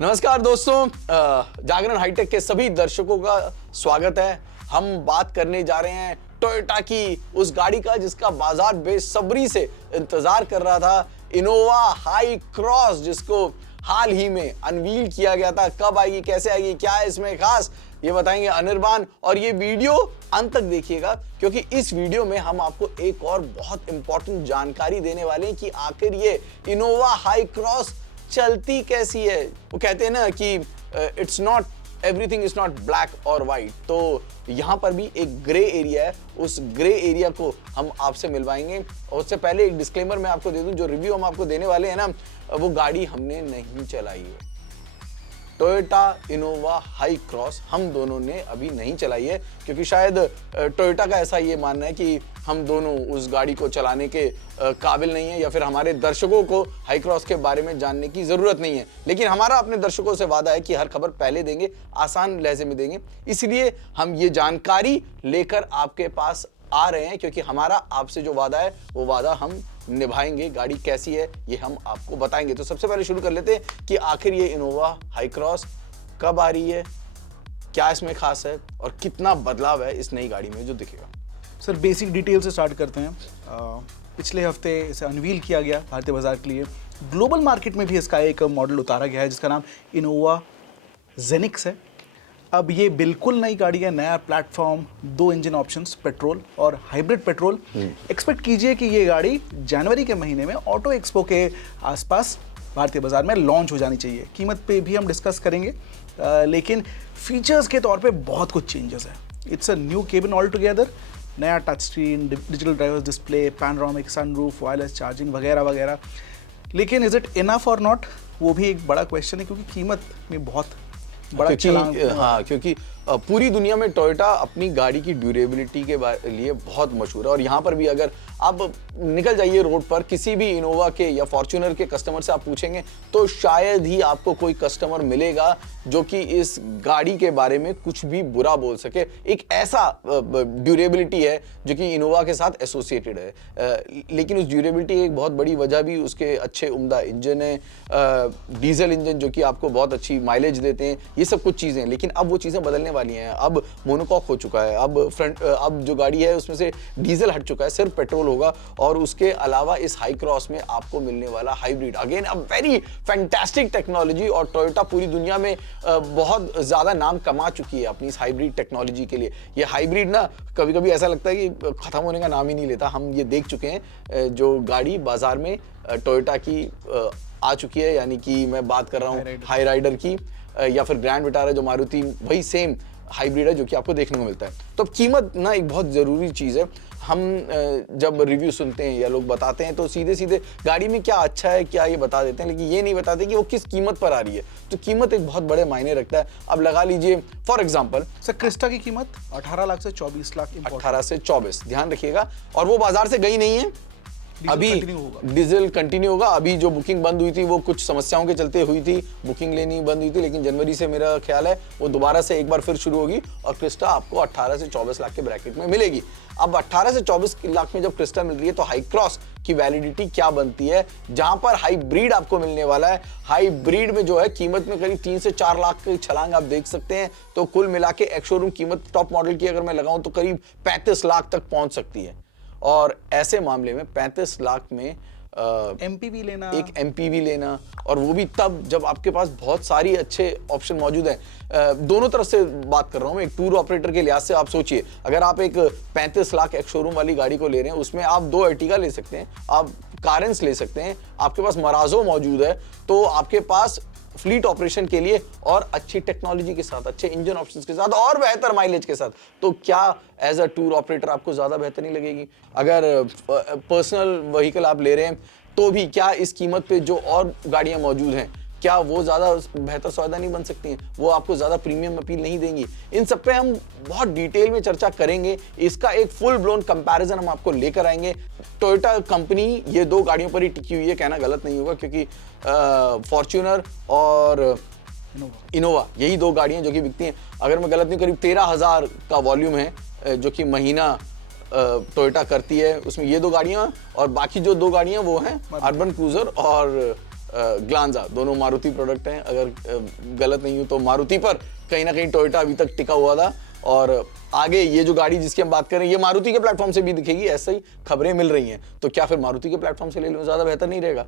नमस्कार दोस्तों, जागरण हाईटेक के सभी दर्शकों का स्वागत है। हम बात करने जा रहे हैं टोयोटा की उस गाड़ी का जिसका बाजार बेसब्री से इंतजार कर रहा था, इनोवा हाई क्रॉस, जिसको हाल ही में अनवील किया गया था। कब आएगी, कैसे आएगी, क्या है इसमें खास, ये बताएंगे अनिर्बान। और ये वीडियो अंत तक देखिएगा क्योंकि इस वीडियो में हम आपको एक और बहुत इंपॉर्टेंट जानकारी देने वाले हैं कि आखिर ये इनोवा हाई क्रॉस चलती कैसी है। वो कहते हैं ना कि it's not everything is not black और वाइट, तो यहाँ पर भी एक ग्रे एरिया है। उस ग्रे एरिया को हम आपसे मिलवाएंगे। और उससे पहले एक डिस्क्लेमर मैं आपको दे दूं, जो रिव्यू हम आपको देने वाले हैं ना, वो गाड़ी हमने नहीं चलाई है। टोयोटा इनोवा हाई क्रॉस हम दोनों ने अभी नहीं चलाई है क्योंकि शायद टोयोटा का ऐसा ये मानना है कि हम दोनों उस गाड़ी को चलाने के काबिल नहीं है, या फिर हमारे दर्शकों को हाई क्रॉस के बारे में जानने की ज़रूरत नहीं है। लेकिन हमारा अपने दर्शकों से वादा है कि हर खबर पहले देंगे, आसान लहजे में देंगे। इसलिए हम ये जानकारी लेकर आपके पास आ रहे हैं क्योंकि हमारा आपसे जो वादा है वो वादा हम निभाएंगे। गाड़ी कैसी है ये हम आपको बताएंगे। तो सबसे पहले शुरू कर लेते हैं कि आखिर ये इनोवा हाई क्रॉस कब आ रही है, क्या इसमें खास है और कितना बदलाव है इस नई गाड़ी में जो दिखेगा। सर बेसिक डिटेल से स्टार्ट करते हैं। पिछले हफ्ते इसे अनवील किया गया भारतीय बाजार के लिए। ग्लोबल मार्केट में भी इसका एक मॉडल उतारा गया है जिसका नाम इनोवा जेनिक्स है। अब ये बिल्कुल नई गाड़ी है, नया प्लेटफॉर्म, 2 इंजन ऑप्शंस, पेट्रोल और हाइब्रिड पेट्रोल। एक्सपेक्ट कीजिए कि ये गाड़ी जनवरी के महीने में ऑटो एक्सपो के आसपास भारतीय बाजार में लॉन्च हो जानी चाहिए। कीमत पे भी हम डिस्कस करेंगे, लेकिन फीचर्स के तौर पे बहुत कुछ चेंजेस है। It's a new cabin all together, नया touch screen, digital driver display, panoramic sunroof, wireless charging वगैरह वगैरह। लेकिन इज इट इनफ और नॉट, वो भी एक बड़ा क्वेश्चन है क्योंकि कीमत में बहुत बड़ा क्योंकि पूरी दुनिया में टोयोटा अपनी गाड़ी की ड्यूरेबिलिटी के लिए बहुत मशहूर है। और यहाँ पर भी अगर आप निकल जाइए रोड पर, किसी भी इनोवा के या फॉर्च्यूनर के कस्टमर से आप पूछेंगे तो शायद ही आपको कोई कस्टमर मिलेगा जो कि इस गाड़ी के बारे में कुछ भी बुरा बोल सके। एक ऐसा ड्यूरेबिलिटी है जो कि इनोवा के साथ एसोसिएटेड है। लेकिन उस ड्यूरेबिलिटी की एक बहुत बड़ी वजह भी उसके अच्छे उम्दा इंजन है, डीजल इंजन जो कि आपको बहुत अच्छी माइलेज देते हैं, ये सब कुछ चीज़ें। लेकिन अब वो चीज़ें बदलने वाली हैं। अब मोनोकॉक हो चुका है, अब जो गाड़ी है उसमें से डीजल हट चुका है, सिर्फ पेट्रोल होगा। और उसके अलावा इस हाई क्रॉस में आपको मिलने वाला hybrid, again a very fantastic technology. और टोयोटा पूरी दुनिया में बहुत ज़्यादा नाम कमा चुकी है अपनी इस हाइब्रिड टेक्नोलॉजी के लिए। ये हाइब्रिड ना कभी कभी ऐसा लगता है कि ख़त्म होने का नाम ही नहीं लेता। हम ये देख चुके हैं जो गाड़ी बाजार में टोयोटा की आ चुकी है, यानी कि मैं बात कर रहा हूँ हाई राइडर की, या फिर ग्रैंड विटारा जो मारुति, वही सेम हाइब्रिड है जो कि आपको देखने को मिलता है। तो कीमत ना एक बहुत ज़रूरी चीज़ है। हम जब रिव्यू सुनते हैं या लोग बताते हैं तो सीधे सीधे गाड़ी में क्या अच्छा है क्या ये बता देते हैं, लेकिन ये नहीं बताते कि वो किस कीमत पर आ रही है। तो कीमत एक बहुत बड़े मायने रखता है। अब लगा लीजिए फॉर एग्जांपल सर, क्रिस्टा की कीमत 18 लाख से 24 लाख, 18 से 24, ध्यान रखिएगा। और वो बाजार से गई नहीं है, अभी डीजल कंटिन्यू होगा। अभी जो बुकिंग बंद हुई थी वो कुछ समस्याओं के चलते हुई थी, बुकिंग लेनी बंद हुई थी, लेकिन जनवरी से मेरा ख्याल है वो दोबारा से एक बार फिर शुरू होगी और क्रिस्टा आपको 18 से 24 लाख के ब्रैकेट में मिलेगी। अब 18 से 24 लाख में जब क्रिस्टा मिल रही है तो हाई क्रॉस की वैलिडिटी क्या बनती है, जहां पर हाइब्रिड आपको मिलने वाला है। हाइब्रिड में जो है कीमत में करीब 3 से 4 लाख की छलांग आप देख सकते हैं। तो कुल मिला के एक्स शोरूम कीमत टॉप मॉडल की अगर मैं लगाऊं तो करीब 35 लाख तक पहुंच सकती है। और ऐसे मामले में 35 लाख में एमपीवी लेना, एक एमपीवी लेना, और वो भी तब जब आपके पास बहुत सारी अच्छे ऑप्शन मौजूद हैं। दोनों तरफ से बात कर रहा हूँ मैं, एक टूर ऑपरेटर के लिहाज से आप सोचिए, अगर आप एक 35 लाख एक्स शोरूम वाली गाड़ी को ले रहे हैं, उसमें आप 2 अर्टिगा ले सकते हैं, आप कारेंस ले सकते हैं, आपके पास मराजो मौजूद है, तो आपके पास फ्लीट ऑपरेशन के लिए और अच्छी टेक्नोलॉजी के साथ, अच्छे इंजन ऑप्शंस के साथ और बेहतर माइलेज के साथ, तो क्या एज अ टूर ऑपरेटर आपको ज़्यादा बेहतर नहीं लगेगी? अगर पर्सनल व्हीकल आप ले रहे हैं तो भी क्या इस कीमत पे जो और गाड़ियां मौजूद हैं, क्या वो ज़्यादा बेहतर सौदा नहीं बन सकती हैं? वो आपको ज़्यादा प्रीमियम अपील नहीं देंगी? इन सब पे हम बहुत डिटेल में चर्चा करेंगे। इसका एक फुल ब्लोन कंपैरिजन हम आपको लेकर आएंगे। टोयोटा कंपनी ये 2 गाड़ियों पर ही टिकी हुई है, कहना गलत नहीं होगा, क्योंकि फॉर्च्यूनर और इनोवा यही 2 गाड़ियां जो कि बिकती हैं। अगर मैं गलत नहीं, करीब 13,000 का वॉल्यूम है जो कि महीना टोयोटा करती है, उसमें ये 2 गाड़ियां, और बाकी जो 2 गाड़ियां वो हैं अर्बन क्रूजर और ग्लांजा, दोनों मारुति प्रोडक्ट हैं। अगर गलत नहीं हूँ तो मारुति पर कहीं ना कहीं टोयोटा अभी तक टिका हुआ था, और आगे ये जो गाड़ी जिसकी हम बात कर रहे हैं ये मारुति के प्लेटफॉर्म से भी दिखेगी, ऐसा ही खबरें मिल रही हैं। तो क्या फिर मारुति के प्लेटफॉर्म से ले लो, ज़्यादा बेहतर नहीं रहेगा?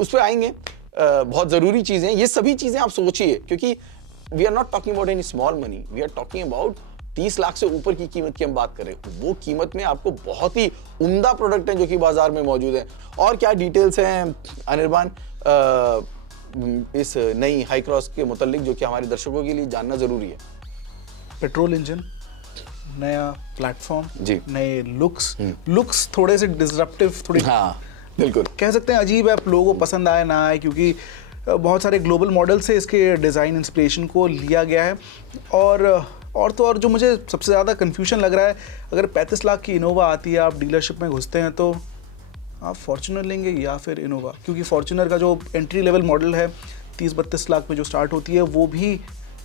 उस पर आएंगे। बहुत ज़रूरी चीज़ें, ये सभी चीज़ें आप सोचिए, क्योंकि we are not talking about any small money, we are talking about 30 lakh से ऊपर की कीमत की हम बात करें। वो कीमत में आपको बहुत ही उम्दा प्रोडक्ट हैं जो कि बाजार में मौजूद हैं। और क्या डिटेल्स हैं अनिर्बान इस नई हाई क्रॉस के मुतालिक, जो कि हमारे दर्शकों के लिए जानना जरूरी है? पेट्रोल इंजन, नया प्लेटफॉर्म जी, नए लुक्स थोड़े से डिसरप्टिव, थोड़ी हाँ बिल्कुल कह सकते हैं अजीब है, लोगों को पसंद आए ना आए, क्योंकि बहुत सारे ग्लोबल मॉडल से इसके डिज़ाइन इंस्पिरेशन को लिया गया है। और तो और जो मुझे सबसे ज़्यादा कन्फ्यूजन लग रहा है, अगर 35 लाख की इनोवा आती है, आप डीलरशिप में घुसते हैं तो आप फॉर्च्यूनर लेंगे या फिर इनोवा? क्योंकि फॉर्च्यूनर का जो एंट्री लेवल मॉडल है 30-32 लाख में जो स्टार्ट होती है, वो भी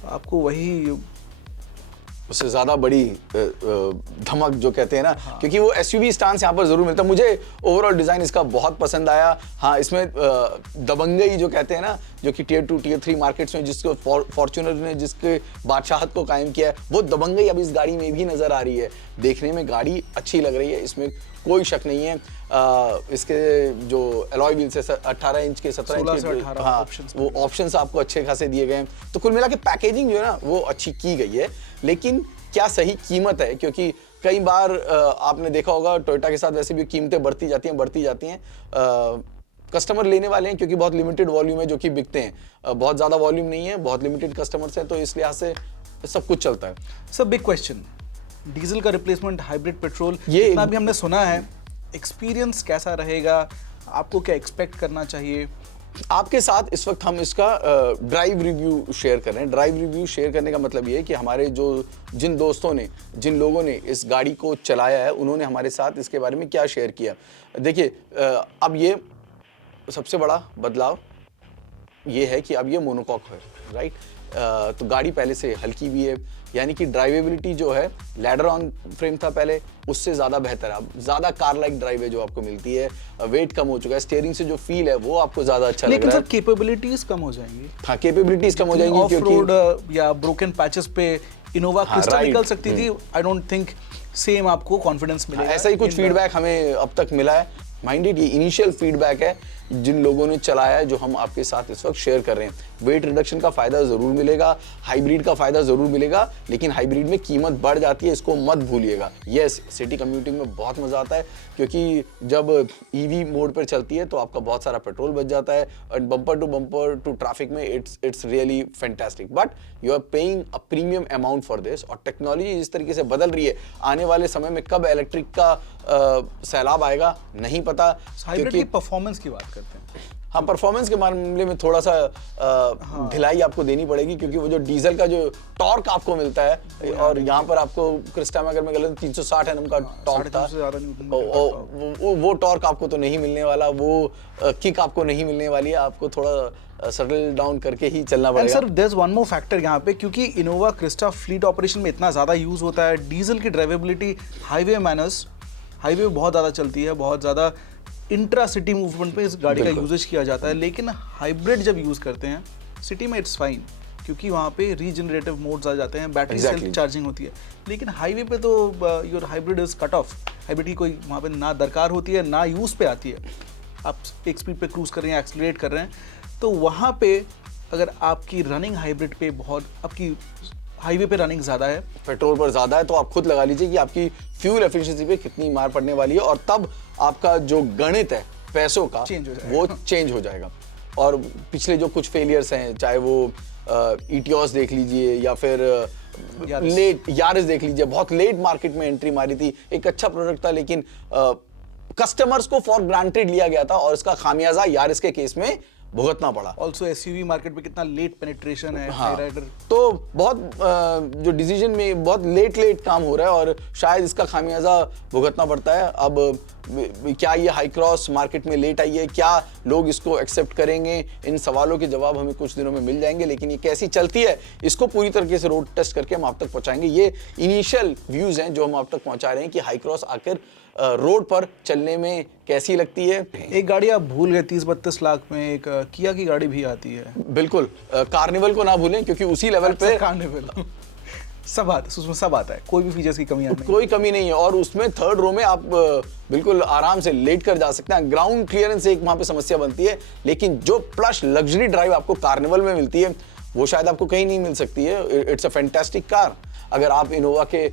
आपको वही उससे ज़्यादा बड़ी धमक जो कहते हैं ना, हाँ। क्योंकि वो एसयूवी स्टांस यहाँ पर ज़रूर मिलता है। मुझे ओवरऑल डिज़ाइन इसका बहुत पसंद आया। हाँ, इसमें दबंगई जो कहते हैं ना, जो कि टियर 2 टियर 3 मार्केट्स में जिसको फॉर्च्यूनर ने जिसके बादशाहत को कायम किया है, वो दबंगई अब इस गाड़ी में भी नज़र आ रही है। देखने में गाड़ी अच्छी लग रही है, इसमें कोई शक नहीं है। इसके जो अलॉय व्हील्स है 18 इंच के 17 इंच के, हाँ, वो ऑप्शंस आपको अच्छे खासे दिए गए हैं। तो कुल मिला के पैकेजिंग जो है ना वो अच्छी की गई है, लेकिन क्या सही कीमत है? क्योंकि कई बार आपने देखा होगा टोयोटा के साथ वैसे भी कीमतें बढ़ती जाती हैं। कस्टमर लेने वाले हैं क्योंकि बहुत लिमिटेड वॉल्यूम है जो कि बिकते हैं, बहुत ज़्यादा वॉल्यूम नहीं है, बहुत लिमिटेड कस्टमर्स हैं, तो इस लिहाज से सब कुछ चलता है। सब बिग क्वेश्चन, डीजल का रिप्लेसमेंट हाइब्रिड पेट्रोल, ये इतना भी हमने सुना है, एक्सपीरियंस कैसा रहेगा, आपको क्या एक्सपेक्ट करना चाहिए? आपके साथ इस वक्त हम इसका ड्राइव रिव्यू शेयर कर रहे हैं। ड्राइव रिव्यू शेयर करने का मतलब ये है कि हमारे जिन दोस्तों ने, जिन लोगों ने इस गाड़ी को चलाया है, उन्होंने हमारे साथ इसके बारे में क्या शेयर किया। देखिए, अब ये सबसे बड़ा बदलाव ये है कि अब ये मोनोकॉक है, राइट? तो गाड़ी पहले से हल्की भी है, यानी कि ड्राइवेबिलिटी जो है, लैडर ऑन फ्रेम था पहले, उससे ज़्यादा बेहतर है। अब ज़्यादा कार लाइक ड्राइव है जो आपको मिलती है, वेट कम हो चुका है, स्टीयरिंग से जो फील है वो आपको ज़्यादा अच्छा लग रहा है। लेकिन सर कैपेबिलिटीज कम हो जाएंगी। हाँ, कैपेबिलिटीज कम हो जाएंगी, ऑफ रोड या ब्रोकन पैचेस पे इनोवा क्रिस्टा निकल सकती थी। आई डोंट थिंक सेम आपको कॉन्फिडेंस मिलेगा। ऐसा ही कुछ फीडबैक हमें अब तक मिला है। माइंडेड ये इनिशियल फीडबैक है जिन लोगों ने चलाया है, जो हम आपके साथ इस वक्त शेयर कर रहे हैं। वेट रिडक्शन का फायदा जरूर मिलेगा, हाइब्रिड का फायदा जरूर मिलेगा, लेकिन हाइब्रिड में कीमत बढ़ जाती है, इसको मत भूलिएगा। यस, सिटी कम्यूटिंग में बहुत मजा आता है, क्योंकि जब ईवी मोड पर चलती है तो आपका बहुत सारा पेट्रोल बच जाता है, और बम्पर टू ट्रैफिक में it's really fantastic. But you are paying a premium amount for this, और टेक्नोलॉजी इस तरीके से बदल रही है, आने वाले समय में कब इलेक्ट्रिक का सैलाब आएगा नहीं पता। हाइब्रिड की परफॉर्मेंस की बात करते हैं। हाँ, परफॉर्मेंस के मामले में थोड़ा सा ढिलाई आपको देनी पड़ेगी, क्योंकि वो जो डीजल का जो टॉर्क आपको मिलता है, और यहाँ पर आपको क्रिस्टा में अगर मैं गलत 360 एनएम का टॉर्क था, वो टॉर्क आपको तो नहीं मिलने वाला, वो किक आपको नहीं मिलने वाली है, आपको थोड़ा सेटल डाउन करके ही चलना पड़ेगा। Sir, there is one more factor यहाँ पे, क्योंकि इनोवा क्रिस्टा फ्लीट ऑपरेशन में इतना ज़्यादा यूज़ होता है, डीजल की ड्राइवेबिलिटी, हाईवे मैनर्स, हाईवे में बहुत ज़्यादा चलती है, बहुत ज़्यादा इंट्रा सिटी मूवमेंट पे इस गाड़ी का यूजेज किया जाता है। लेकिन हाइब्रिड जब यूज़ करते हैं सिटी में, इट्स फाइन, क्योंकि वहाँ पे रीजनरेटिव मोड्स आ जाते हैं, बैटरी सेल्फ चार्जिंग होती है। लेकिन हाईवे पे तो your hybrid is cut off, hybrid की कोई वहाँ पे ना दरकार होती है, ना यूज़ पे आती है। आप एक स्पीड पे क्रूज कर रहे हैं, एक्सीलरेट कर रहे हैं, तो वहाँ पे अगर आपकी रनिंग हाइब्रिड पे बहुत, आपकी हाईवे पे रनिंग ज़्यादा है, पेट्रोल पर ज़्यादा है, तो आप खुद लगा लीजिए कि आपकी फ्यूल एफिशिएंसी पे कितनी मार पड़ने वाली है, और तब आपका जो गणित है पैसों का वो चेंज हो जाएगा। और पिछले जो कुछ फेलियर्स हैं, चाहे वो इटियोस देख लीजिए या फिर लेट यारिस देख लीजिए, बहुत लेट मार्केट में एंट्री मारी थी, एक अच्छा प्रोडक्ट था, लेकिन कस्टमर्स को फॉर ग्रांटेड लिया गया था, और इसका खामियाजा यारिस के केस में भुगतना पड़ा। ऑल्सो एसयूवी मार्केट में कितना लेट पेनिट्रेशन है। हाँ, तो बहुत जो डिसीजन में बहुत लेट काम हो रहा है, और शायद इसका खामियाजा भुगतना पड़ता है। अब क्या ये हाई क्रॉस मार्केट में लेट आई है, क्या लोग इसको एक्सेप्ट करेंगे, इन सवालों के जवाब हमें कुछ दिनों में मिल जाएंगे। लेकिन ये कैसी चलती है, इसको पूरी तरीके से रोड टेस्ट करके हम आप तक पहुंचाएंगे। ये इनिशियल व्यूज हैं जो हम आप तक पहुंचा रहे हैं कि हाई क्रॉस आकर रोड पर चलने में कैसी लगती है। एक गाड़ी आप भूल गए 30-32 लाख में, एक किया की गाड़ी भी आती है। बिल्कुल, कार्निवल को ना भूलें क्योंकि उसी लेवल पे कार्निवल सब आता है, उसमें सब आता है, कोई भी फीचर्स की कमी नहीं। कोई कमी नहीं है। और उसमें थर्ड रो में आप बिल्कुल आराम से लेट कर जा सकते हैं। ग्राउंड क्लियरेंस एक वहां पे समस्या बनती है, लेकिन जो प्लस लग्जरी ड्राइव आपको कार्निवल में मिलती है वो शायद आपको कहीं नहीं मिल सकती है। It's a fantastic car. अगर आप इनोवा के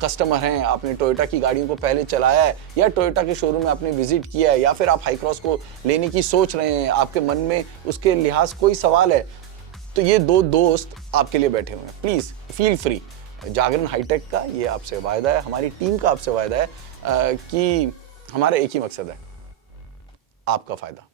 कस्टमर हैं, आपने टोयोटा की गाड़ियों को पहले चलाया है या टोयोटा के शोरूम में आपने विजिट किया है या फिर आप हाई क्रॉस को लेने की सोच रहे हैं, आपके मन में उसके लिहाज कोई सवाल है, तो ये दो दोस्त आपके लिए बैठे हुए हैं। Please feel free. Jagran hi tech का ये आपसे वायदा है, हमारी टीम का आपसे वायदा है कि हमारा एक ही मकसद है, आपका फायदा।